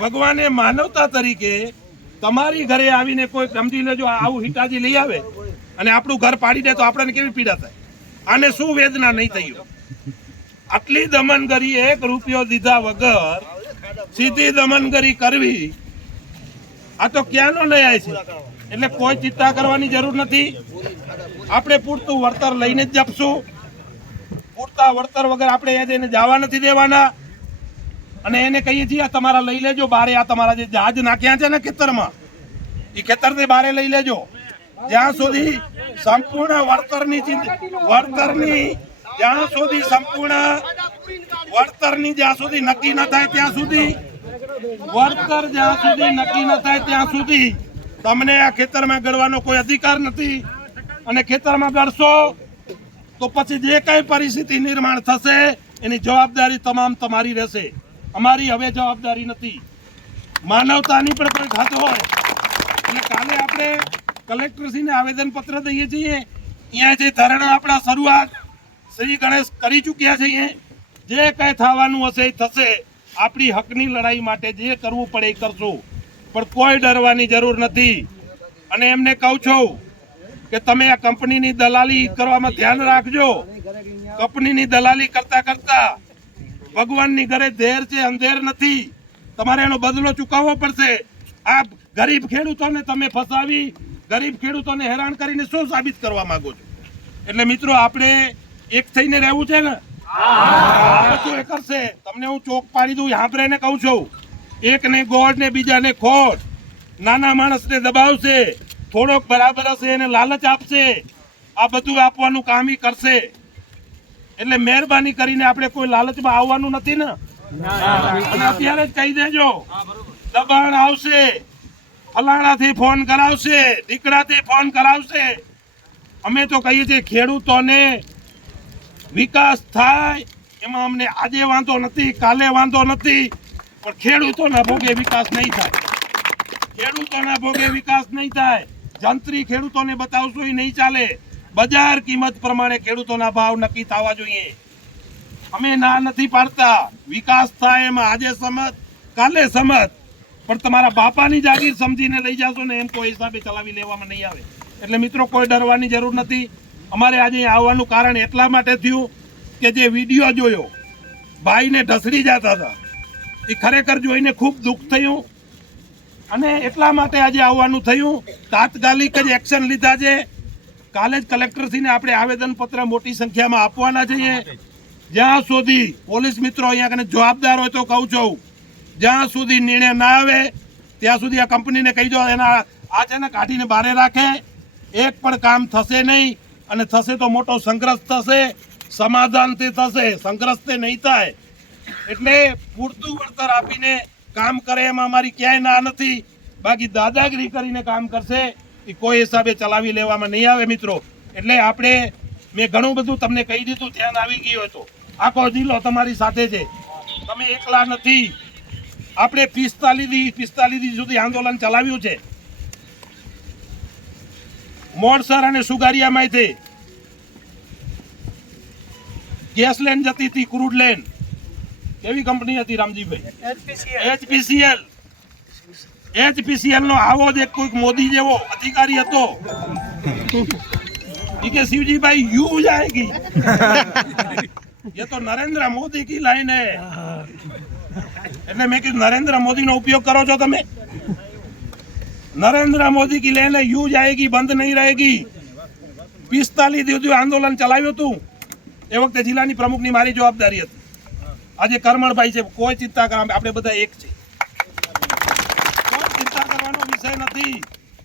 ભગવાને માનવતા તરીકે તમારી ઘરે આવીને કોઈ સમજી લેજો આવું હિટાજી લઈ આવે અને આપણું ઘર પાડી દે તો આપણને કેવી પીડા થાય, આને શું વેદના નહીં થઈ? આટલી દમનગરી 1 રૂપિયો દીધા વગર સીધી દમનગરી કરવી, આ તો ક્યાંનો ન્યાય છે? એટલે કોઈ ચિંતા કરવાની જરૂર નથી. આપણે પૂરતું વળતર લઈને જ જપશું. પૂરતા વળતર વગર આપણે એને જવા નથી દેવાના. અને એને કહીએ છીએ આ તમારા લઈ લેજો બારે, આ તમારા જે જહાજ નાખ્યા છે ને ખેતરમાં, એ ખેતરને બારે લઈ લેજો. જ્યાં સુધી સંપૂર્ણ વળતરની જ્યાં સુધી સંપૂર્ણ વળતરની જ્યાં સુધી નક્કી ન થાય ત્યાં સુધી, વળતર જ્યાં સુધી નક્કી ન થાય ત્યાં સુધી તમને આ ખેતરમાં ગળવાનો કોઈ અધિકાર નથી. અને ખેતરમાં ગળશો તો પછી જે કઈ પરિસ્થિતિ નિર્માણ થશે એની જવાબદારી તમામ તમારી રહેશે. અમારી હવે જવાબદારી નથી. માનવતાની પણ કોઈ ખાતો હોય એટલે કાલે આપણે કલેક્ટરશ્રીને આવેદન પત્ર દઈએ છીએ. અહીંયા જે ધરણા આપણા શરૂઆત શ્રી ગણેશ કરી ચૂક્યા છીએ. જે કઈ થવાનું હશે એ થશે. આપણી હકની લડાઈ માટે જે કરવું પડે એ કરશું, પણ કોઈ ડરવાની જરૂર નથી. અને એમને કહું છું કે તમે આ કંપનીની દલાલી કરવામાં ધ્યાન રાખજો. કંપનીની દલાલી કરતા કરતા ભગવાનની ઘરે ધેર છે, અંધેર નથી. તમારે એનો બદલો ચૂકવવો પડશે. આ ગરીબ ખેડૂતોને તમે ફસાવી, ગરીબ ખેડૂતોને હેરાન કરીને શું સાબિત કરવા માંગો છો? એટલે મિત્રો આપણે એક થઈને રહેવું છે ને, બધું એ કરશે. તમને હું ચોક પાડી દઉં, સાંભળીને કહું છું, એકને ગોળ ને બીજાને ખોટ. નાના માણસને દબાવશે, થોડોક બરાબર હશે એને લાલચ આપશે. આ બધું આપવાનું કામ ઈ કરશે. એટલે મહેરબાની કરીને આપણે કોઈ લાલચમાં આવવાનું નથી ને. અને અત્યારે જ કહી દેજો, દબાણ આવશે, ફલાણાથી ફોન કરાવશે, દીકરાથી ફોન કરાવશે. અમે તો કહીએ છીએ ખેડૂતોને વિકાસ થાય એમાં અમને આજે વાંધો નથી, કાલે વાંધો નથી, પણ ખેડૂતોના ભોગે વિકાસ નહીં થાય. ખેડૂતોના ભોગે વિકાસ નહીં થાય. જંત્રી ખેડૂતોને બતાવશો એ નહીં ચાલે. બજાર કિંમત પ્રમાણે ખેડૂતોના ભાવ નક્કી થવા જોઈએ. અમે ના નથી પાડતા. વિકાસ થાય એમાં આજે સમજ કાલે સમજ, પણ તમારા બાપાની જાગીર સમજીને લઈ જાશો ને એમ કોઈ હિસાબે ચલાવી લેવામાં નહીં આવે. એટલે મિત્રો કોઈ ડરવાની જરૂર નથી. અમારે આજે આવવાનું કારણ એટલા માટે થયું કે જે વિડીયો જોયો ભાઈને ઢસડી જતા હતા એ ખરેખર જોઈને ખૂબ દુઃખ થયું. અને એટલા માટે આજે આવવાનું થયું. તાત્કાલિક જ એક્શન લીધા છે. કાલે જ કલેક્ટરશ્રીને આપણે આવેદનપત્ર મોટી સંખ્યામાં આપવાના છીએ. જ્યાં સુધી પોલીસ મિત્રો અહીંયા કને જવાબદાર હોય તો કહું છું, જ્યાં સુધી નિર્ણય ના આવે ત્યાં સુધી આ કંપનીને કહી દો એના આ છે ને કાઢીને બારે રાખે. એક પણ કામ થશે નહીં. અને થશે તો મોટો સંઘર્ષ થશે. સમાધાનથી થશે, સંઘર્ષથી નહીં થાય. એટલે પૂરતું વળતર આપીને કામ કરે એમાં અમારી ક્યાંય ના નથી. બાકી દાદાગીરી કરીને કામ કરશે એ કોઈ હિસાબે ચલાવી લેવામાં નહીં આવે મિત્રો. એટલે આપણે મેં ઘણું બધું તમને કહી દીધું, ધ્યાન આવી ગયું હોય તો. આખો જિલ્લો તમારી સાથે છે, તમે એકલા નથી. આપણે 45 સુધી આંદોલન ચલાવ્યું છે. મોડસર અને સુગારિયામાંથી ગેસ લેન જતી હતી, ક્રૂડ લેન. કેવી કંપની હતી રામજીભાઈ? HPCL નો આવો જ એક કોઈક મોદી જેવો અધિકારી હતો. કે શિવજીભાઈ યુ જાયગી, ये तो नरेंद्र मोदी की लाइन है. એટલે મેં કીધું નરેન્દ્ર મોદીનો ઉપયોગ કરો છો તમે. નરેન્દ્ર મોદી की लेन यू जाएगी, બંધ નહીં रहेगी. 45 દિવસ આંદોલન ચલાવ્યું હતું. એ વખતે જિલ્લાની પ્રમુખની મારી જવાબદારી હતી. આજે કરમણભાઈ છે. કોઈ ચિંતા કર, આપણે બધા એક છે. કોઈ ચિંતા કરવાનો વિષય નથી.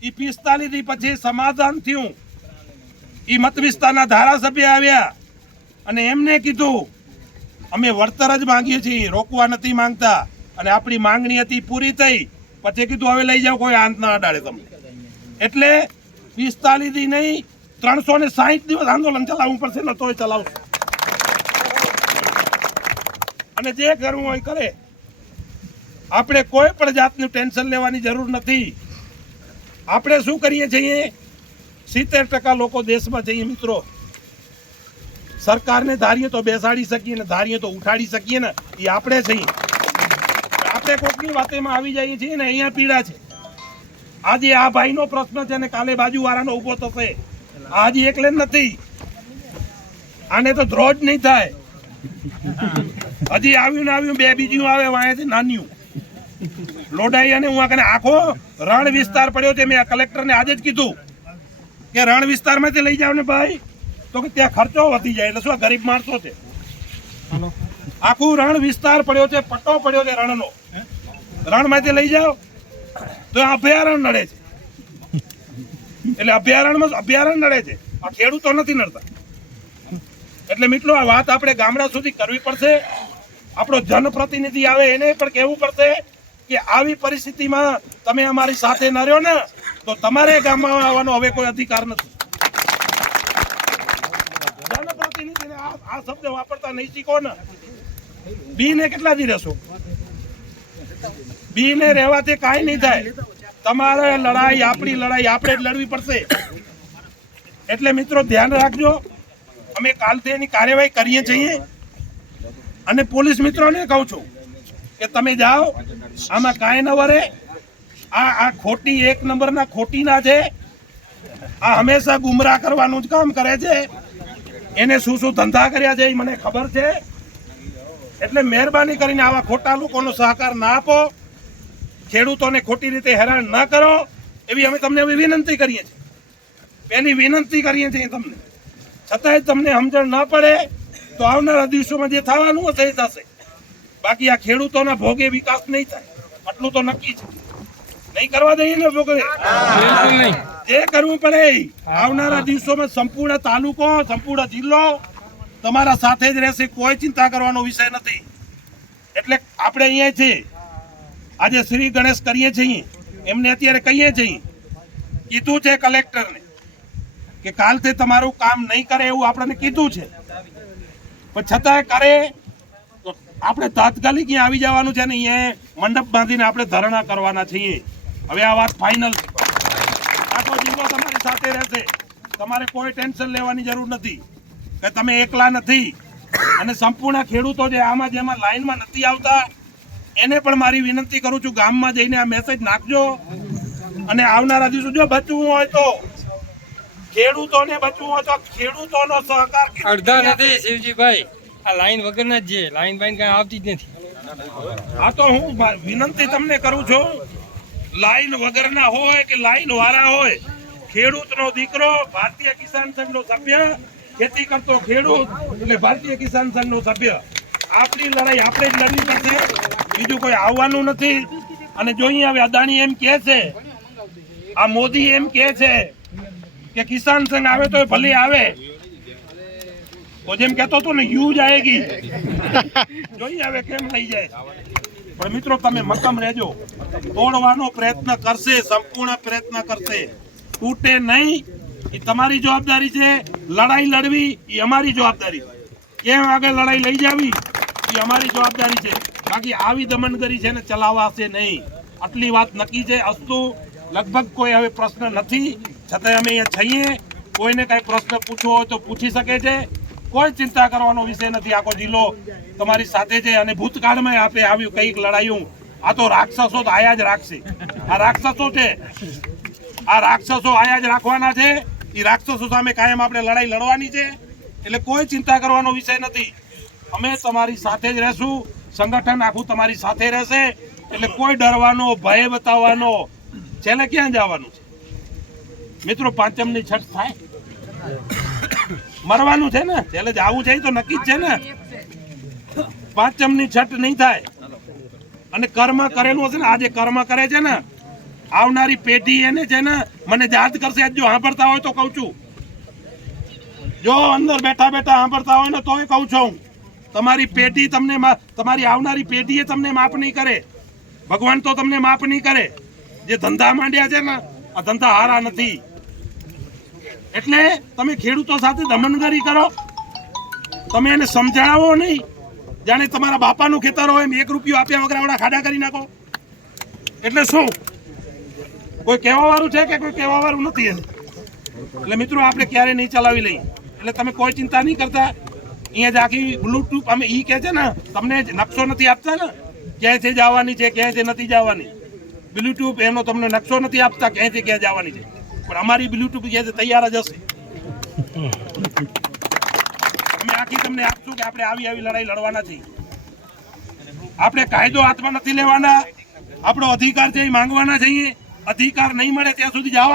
એ 45 દી પછી સમાધાન થયું. એ મત વિસ્તારના ધારાસભ્ય આવ્યા અને એમને કીધું અમે વળતર જ માંગીએ છીએ, રોકવા નથી માંગતા. અને આપણી માંગણી હતી પૂરી થઈ. પછી કીધું હવે લઈ જાઓ, કોઈ આંત ના અડાડે તમને. એટલે 45 દી નહીં 360 દિવસ આંદોલન ચલાવવું પડશે ને તોય ચલાવશું. અને જે કરવું હોય કરે. આપણે કોઈ પણ જાતનું ટેન્શન લેવાની જરૂર નથી. આપણે શું કરીએ છીએ, 70% લોકો દેશમાં જઈએ મિત્રો. સરકારને ધારીએ તો બેસાડી શકીએ ને ધારીએ તો ઉઠાડી શકીએ ને, એ આપણે છીએ. વાતે કોકની વાતેમાં આવી જાય છે ને અહીંયા પીડા છે. આજે આ ભાઈનો પ્રશ્ન છે ને કાલે બાજુવાળાનો ઊભો થશે. આજે એકલે નથી, આને તો ધ્રોજ નહીં થાય. હજી આવ્યું ને આવ્યું, બે બીજું આવે વાંચે નાન્યું લોડાઈ. અને હું આ આખો રણ વિસ્તાર પડ્યો છે. મેં કલેક્ટરને આજે જ કીધું કે રણ વિસ્તારમાંથી લઈ જાવ ને ભાઈ, તો કે ત્યાં ખર્ચો વધી જાય. એટલે શું ગરીબ માણસો છે. આખું રણ વિસ્તાર પડ્યો છે, પટ્ટો પડ્યો છે રણનો. રણમાંથી લઈ જાઓ તો અભયારણ્ય નડે છે. એટલે અભયારણ્ય નડે છે, આ ખેડૂતો નથી નડતા. એટલે મિત્રો આ વાત આપણે ગામડા સુધી કરવી પડશે. આપણો જનપ્રતિનિધિ આવે એને પણ કહેવું પડશે કે આવી પરિસ્થિતિમાં તમે અમારી સાથે ન રહ્યો ને તો તમારે ગામમાં આવવાનો હવે કોઈ અધિકાર નથી. જનપ્રતિનિધિને આ શબ્દ વાપરતા નહીં શીખો ને. બીને કેટલા દી રહેશો? બીને રહેવાથી કાંઈ નહીં થાય. તમારે લડાઈ, આપણી લડાઈ આપણે જ લડવી પડશે. એટલે મિત્રો ધ્યાન રાખજો. અમે કાલથી એની કાર્યવાહી કરીએ છીએ. અને પોલીસ મિત્રોને કહું છું કે તમે જાઓ, આમાં કાંઈ ન વરે. આ ખોટી એક નંબરના ખોટીના છે. આ હંમેશા ગુમરાહ કરવાનું જ કામ કરે છે. એને શું શું ધંધા કર્યા છે એ મને ખબર છે. એટલે મહેરબાની કરીને આવા ખોટા લોકોનો સહકાર ના આપો. ખેડૂતોને ખોટી રીતે હેરાન ના કરો એવી અમે તમને હવે વિનંતી કરીએ છીએ. પહેલી વિનંતી કરીએ છીએ તમને. છતાંય તમને સમજણ ના પડે તો આવનારા દિવસોમાં જે થવાનું હશે એ થશે. બાકી આ ખેડૂતોના ભોગે વિકાસ નહીં થાય, આટલું તો નક્કી છે. નહીં કરવા દઈએ ને ભોગે, જે કરવું પડે. આવનારા દિવસોમાં સંપૂર્ણ તાલુકો, સંપૂર્ણ જિલ્લો તમારા સાથે જ રહેશે. કોઈ ચિંતા કરવાનો વિષય નથી. એટલે આપણે અહીંયા છીએ આજે શ્રી ગણેશ કરીએ છીએ. એમને અત્યારે કહીએ છીએ, કીધું છે કલેક્ટરને કે કાલથી તમારું કામ નહીં કરે એવું આપણને કીધું છે. પણ છતાંય કરે તો આપણે તાત્કાલિક અહીંયા આવી જવાનું છે ને અહીંયા મંડપ બાંધીને આપણે ધરણા કરવાના છીએ. હવે આ વાત ફાઇનલ છે. આખો જિલ્લો તમારી સાથે રહેશે. તમારે કોઈ ટેન્શન લેવાની જરૂર નથી કે તમે એકલા નથી. અને સંપૂર્ણ ખેડૂતો જે આમાં જેમાં લાઈનમાં નથી આવતા એને પણ મારી વિનંતી કરું છું, ગામમાં જઈને આ મેસેજ નાખજો. અને આવનારા દિવસો જો બચવું હોય તો ખેડૂતોને બચવું હોય તો ખેડૂતોનો સહકાર અડધા નથી શિવજીભાઈ, આ લાઈન વગરના જ છે. લાઈન બાઈન કઈ આવતી જ નથી. આ તો હું વિનંતી તમને કરું છું, લાઈન વગરના હોય કે લાઈન વાળા હોય, ખેડૂતનો દીકરો, ભારતીય કિસાન સંઘનો સભ્ય, ખેતી કરતો ખેડૂત એટલે ભારતીય કિસાન સંઘનો સભ્ય. આપણી લડાઈ આપણે જ લડવી પડશે, બીજું કોઈ આવવાનું નથી. અને જોઈએ હવે અદાણી એમ કહે છે, આ મોદી એમ કહે છે કે કિસાન સંઘ આવે તો ભલે આવે. તો જેમ કહેતો હતો ને યુ જાયગી. જોઈએ હવે કેમ લઈ જાય. પણ મિત્રો તમે મક્કમ રહેજો. તોડવાનો પ્રયત્ન કરશે, સંપૂર્ણ પ્રયત્ન કરશે. તૂટે નહીં એ તમારી જવાબદારી છે. લડાઈ લડવી એ અમારી જવાબદારી છે. કેમ આગળ લડાઈ લઈ જાવી એ અમારી જવાબદારી છે. બાકી આવી દમનગરી છે ને ચલાવાશે નહીં. આટલી વાત નક્કી છે. અસ્તુ લગભગ કોઈ હવે પ્રશ્ન નથી. છતાંય અમે અહીંયા છીએ. કોઈને કઈ પ્રશ્ન પૂછવો હોય તો પૂછી શકે છે. કોઈ ચિંતા કરવાનો વિષય નથી. આખો જિલ્લો તમારી સાથે છે. અને ભૂતકાળમાં આપણે આવ્યું કંઈક લડાયું. આ તો રાક્ષસો તો આયા જ રાખશે. આ રાક્ષસો છે, આ રાક્ષસો આયા જ રાખવાના છે. એ રાક્ષસો સામે કાયમ આપણે લડાઈ લડવાની છે. એટલે કોઈ ચિંતા કરવાનો વિષય નથી. અમે તમારી સાથે જ રહેશું. સંગઠન આખું તમારી સાથે રહેશે. એટલે કોઈ ડરવાનો, ભય બતાવવાનો છેલ્લે ક્યાં જવાનું છે? મિત્રો પાંચમની છઠ થાય, મરવાનું છે ને, છેલ્લે જવું છે તો નક્કી જ છે ને. પાંચમની છઠ નહીં થાય. અને કર્મ કરેલું હશે ને, આજે કર્મ કરે છે ને, આવનારી પેઢી એને છે ને મને યાદ કરશે. જો સાંભળતા હોય તો કહું છું, જો અંદર બેઠા બેઠા સાંભળતા હોય ને તોય કહું છું, તમારી પેઢી તમને, તમારી આવનારી પેઢીએ તમને માફ નહીં કરે. ભગવાન તો તમને માફ નહીં કરે. જે ધંધા માંડ્યા છે ને આ ધંધા હારા નથી. એટલે તમે ખેડૂતો સાથે દમનગરી કરો. તમે એને સમજાવો નહીં. જાણે તમારા બાપાનું ખેતર હોય એમ 1 રૂપિયો આપ્યા વગર આવડા ખાડા કરી નાખો. એટલે શું કોઈ કહેવા વાળું છે કે કોઈ કહેવા વાળું નથી? એટલે મિત્રો આપણે ક્યારે નહીં ચલાવી લઈએ. એટલે તમે કોઈ ચિંતા નહીં કરતા. અહીંયા જ આખી બ્લૂટૂથ અમે ઈ કહે છે ને તમને નકશો નથી આપતા ને ક્યાંયથી જવાની છે, ક્યાંયથી નથી જવાની. બ્લૂટૂથ એનો તમને નકશો નથી આપતા ક્યાંયથી ક્યાં જવાની છે, પણ અમારી બ્લૂટૂથ ક્યાંથી તૈયાર જ હશે. અમે આખી તમને આપશું કે આપણે આવી લડાઈ લડવાના છીએ. આપણે કાયદો હાથમાં નથી લેવાના, આપણો અધિકાર છે એ માંગવાના છીએ. અધિકાર નહીં મળે ત્યાં સુધી જવા